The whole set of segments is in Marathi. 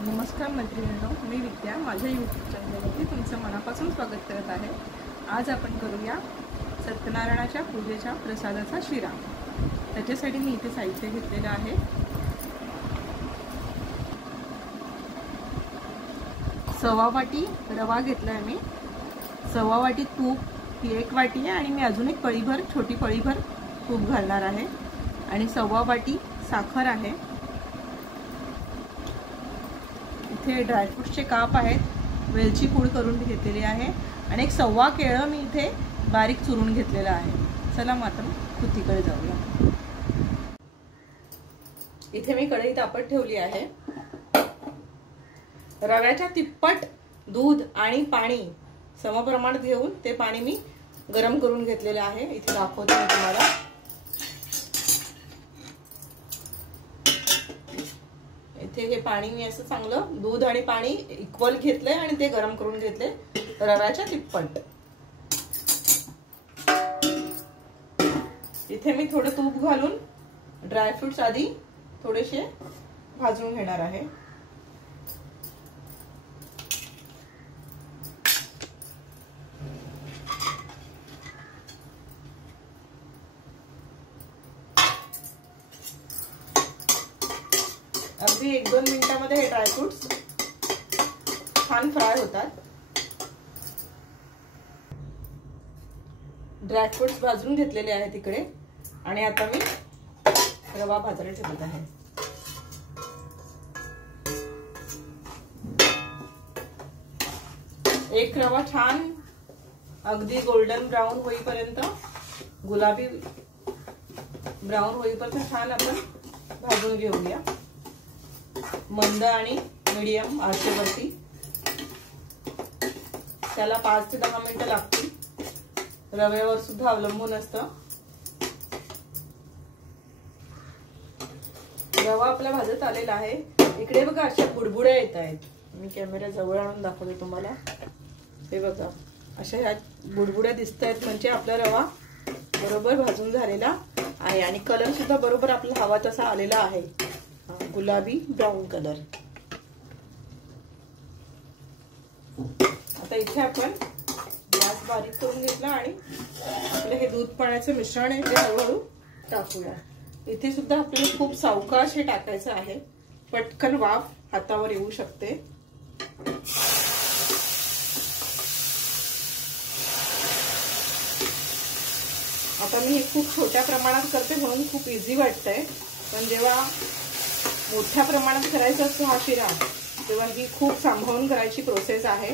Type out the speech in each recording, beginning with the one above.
नमस्कार मैत्रिणींनो, मी विद्या माझ्या यूट्यूब चॅनलवरती तुमचं मनापासून स्वागत करत आहे। आज आपण करूया सत्यनारायणाच्या पूजेच्या प्रसादाचा शिरा। त्याच्यासाठी मी इथे साहित्य घेतलेलं आहे। सव्वा वाटी रवा घेतला आहे, मी सव्वा वाटी तूप, ही एक वाटी आहे आणि मी अजून एक पळीभर छोटी पळीभर तूप घालणार आहे आणि सव्वा वाटी साखर आहे। इथे ड्रायफ्रूट्सचे काप आहेत, वेलची पूड करून घेतलेली आहे आणि एक सव्वा केळं मी इथे बारीक चुरून घेतलेला आहे। चला मग आपण कृतीकडे जाऊया। इथे मी कढई तापत ठेवली आहे। रव्याच्या तिप्पट दूध आणि पाणी समप्रमाणात घेऊन ते पाणी मी गरम करून घेतलेले आहे। इथे दाखवते मी तुम्हाला। इथे हे पाणी मी असं चांगलं दूध आणि पाणी इक्वल घेतलंय आणि ते गरम करून घेतले रव्याच्या तिप्पट। इथे मी थोडं तूप घालून ड्रायफ्रुट्स आधी थोडेसे भाजून घेणार आहे। अगदी 1-2 मिनिटांमध्ये हे ड्रायफ्रुट्स छान फ्राय होतात। ड्रायफ्रुट्स भाजून घेतलेले आहेत इकडे आणि आता मी रवा भाजायला ठेवत आहे। एक रवा छान अगदी गोल्डन ब्राउन होईपर्यंत, गुलाबी ब्राउन होईपर्यंत छान आपण भाजून घेऊया मंद आणि मीडियम आचेवरती। त्याला 5 ते 10 मिनिटं लागतील। रव्यावर सुद्धा अवलंबून असतं। रवा आपला भाजत आलेला आहे। इकडे बघा अशा बुडबुड्या येत आहेत। मी कॅमेरा जवळ आणून दाखवते तुम्हाला। हे बघा अशा ह्या बुडबुड्या दिसत आहेत, म्हणजे आपला रवा बरोबर भाजून झालेला आहे आणि कलर सुद्धा बरोबर आपला हवा तसा आलेला आहे, गुलाबी ब्राउन कलर। आता इथे आपण गॅस बारीक करून घेतला आणि आपलं हे दूध पाण्याचं मिश्रण आहे ते हळूहळू टाकूया। इथे सुद्धा आपल्याला खूप सावकाश हे टाकायचं आहे, पटकन वाफ हातावर येऊ शकते। आता मी हे खूप छोट्या प्रमाणात करते म्हणून खूप इझी वाटतंय, पण जेव्हा मोठ्या प्रमाणात करायचा असतो हा शिरा तेव्हा ही खूप सांभाळून करायची प्रोसेस आहे।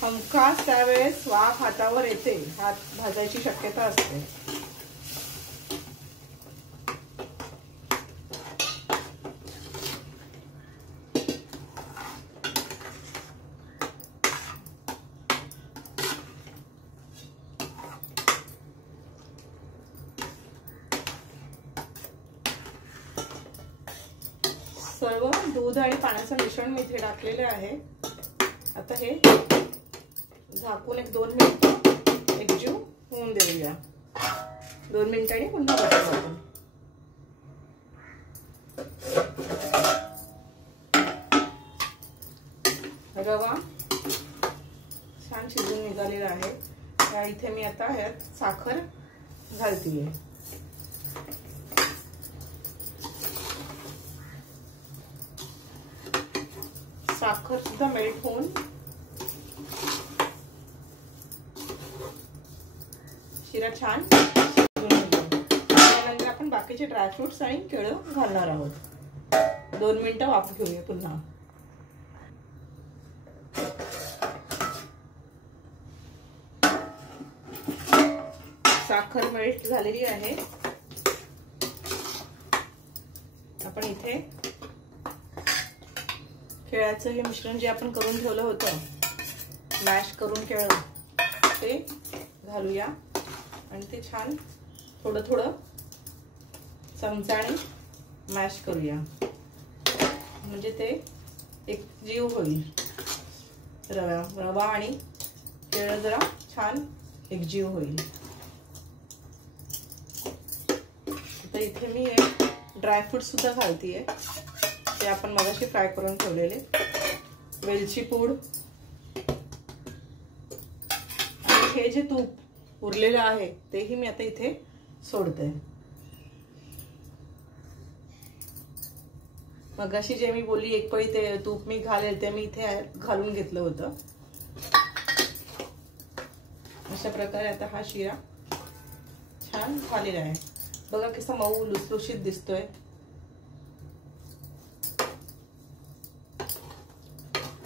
हमखास त्यावेळेस वाफ हातावर येते, हात भाजायची शक्यता असते। सर्व दूध आणि पाण्याचं मिश्रण मी इथे टाकलेले आहे। आता हे झाकून 1-2 मिनिट एकजीव होऊन देऊया। 2 मिनिटांनी पुन्हा बघू आपण। रवा छान शिजून निघालेला आहे। त्या इथे मी आता ह्यात साखर घालतीये। साखर सुद्धा मेल्ट होऊन शिरा छान शिजून निघेल। त्यानंतर आपण बाकीचे ड्रायफ्रुट्स आणि केळं घालणार आहोत। 2 मिनिटं वाफ घेऊया पुन्हा। साखर मेल्ट झालेली आहे। आपण इथे केळ्याचं हे मिश्रण जे आपण करून ठेवलं होतं, मॅश करून केळं, ते घालूया आणि ते छान थोडं थोडं चमचाने मॅश करूया, म्हणजे ते एक जीव होईल। रवा आणि केळं जरा छान एकजीव होईल। तर इथे मी एक ड्रायफ्रूट सुद्धा घालतीये, ते आपण मगाशी फ्राय करून ठेवलेले. वेलची पूड आणि हे जे तूप उरलेलं आहे तेही मी आता इथे सोडते. मगाशी जे मी बोलली एक पळी ते तूप मी घालेल ते मी इथे घालून घेतलं होतं. अशा प्रकारे आता हा शिरा छान झालेला आहे. बघा कसा मऊ लुसलुशीत दिसतोय.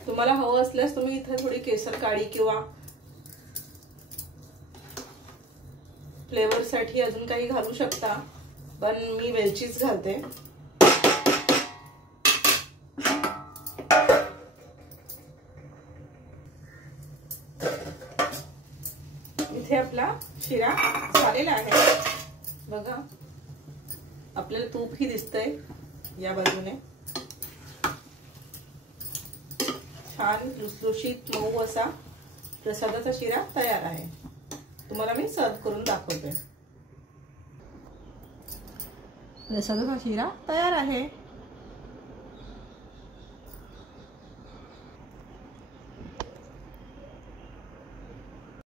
तुम्हाला हवं असल्यास तुम्ही इथे थोडी केसर काळी किंवा फ्लेवर साठी अजून काही घालू शकता, पण मी वेलचीच घालते. इथे आपला शिरा झालेला आहे. बघा आपल्याला तूपही दिसतंय या बाजूने. छान लुसलुशीत मऊ असा प्रसादाचा शिरा तयार आहे. तुम्हाला मी सर्व करून दाखवते. प्रसादाचा शिरा तयार आहे.